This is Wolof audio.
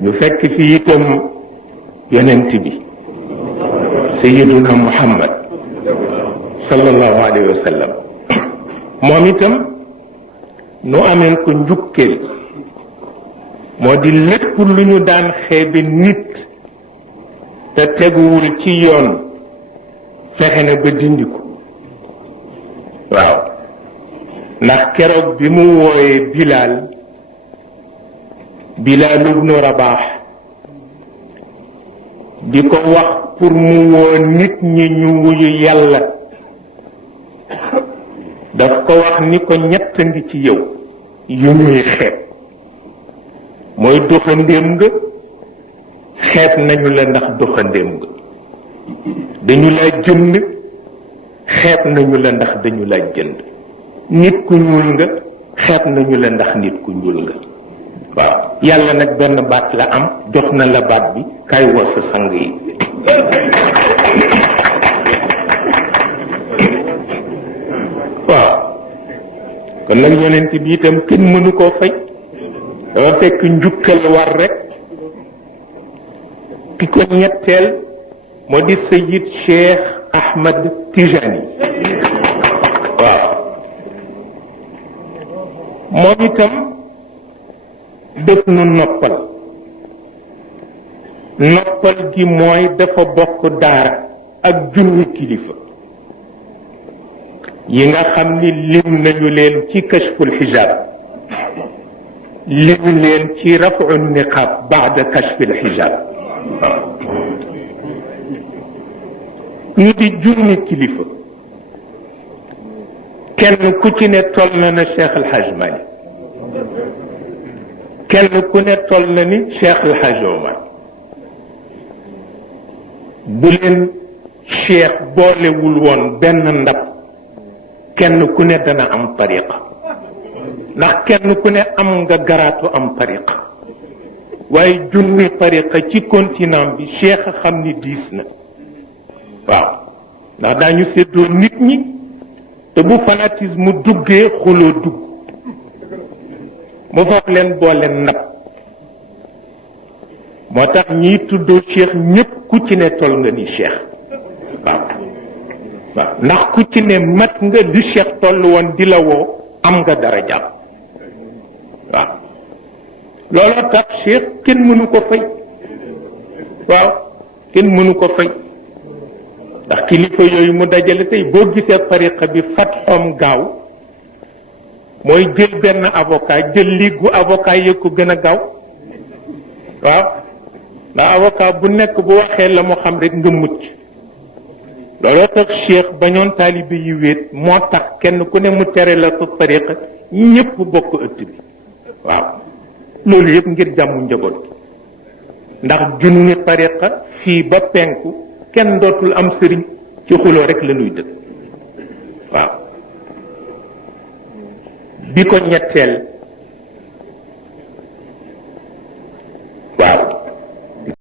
ñu fekk fi itam yonent bi sayyiduna Muhammad sallallahu alayhi wa sallam moom itam nu ameen ko njukkeel moo di lépp lu ñu daan xeebe nit te teguwul ci yoon fexe na ba dindi ko waaw ndax keroog bi mu wooyee Bilal ibnu Rabaax di ko wax pour mu woo nit ñi ñu wuyu yàlla daf ko wax ni ko ñett ngi ci yow yu ñuy xeeb mooy doxandéem nga xeeb nañu la ndax doxandéem nga dañu la jënd xeeb nañu la ndax dañu la jënd nit ku ñuul nga xeeb nañu la ndax nit ku ñuul nga waaw yàlla nag benn baat la am jox na la baat bi kay woo sa sang yi waaw kon nag yonent bi itam kenn mënu koo fay dafa fekk njukkal war rek ki ko ñetteel moo di Sayyid Cheikh Ahmad Tijani waaw moom itam dëkk nu noppal gi mooy dafa bokk daara ak junni kilifa yi nga xam ni lim nañu leen ci kashful xijaab lim leen ci rafu niqaab baada kashfil xijaab ñu di junni kilifa kenn ku ci ne toll na Cheikh El Hadj Malick kenn ku ne toll na ni Cheikh El Hadj Omar bu leen Cheikh boolewul woon benn ndab kenn ku ne dana am tariqa ndax kenn ku ne am nga garaatu am tariqa waaye junni tariqa ci continent bi Cheikh xam ni diis na waaw ndax daañu séddoo nit ñi te bu fanatisme duggee xuloo dugg mu fab leen boole ndab moo tax ñiy tuddoo Cheikh ñépp ku ci ne toll nga ni Cheikh waaw waaw ndax ku ci ne mat nga di Cheikh toll woon di la woo am nga dara jàpp waaw looloo tax Cheikh kenn mënu ko fay waaw kenn mënu ko fay ndax kilifa yooyu mu dajale tey boo gisee tariqa bi fatxoom gaaw mooy jël benn avocat jël liggu avocat yi ko gën a gaaw waaw ndax avocat bu nekk bu waxee la mu xam rek nga mucc looloo tax Cheikh bañoon taalibe yi wéet moo tax kenn ku ne mu tere la sa tariqa ñépp bokk ëtt bi waaw loolu yëpp ngir jàmm njaboot ndax junni tariqa fii ba penku kenn dootul am sëriñ ci xuloo rek la ñuy dëkk waaw bi ko ñetteel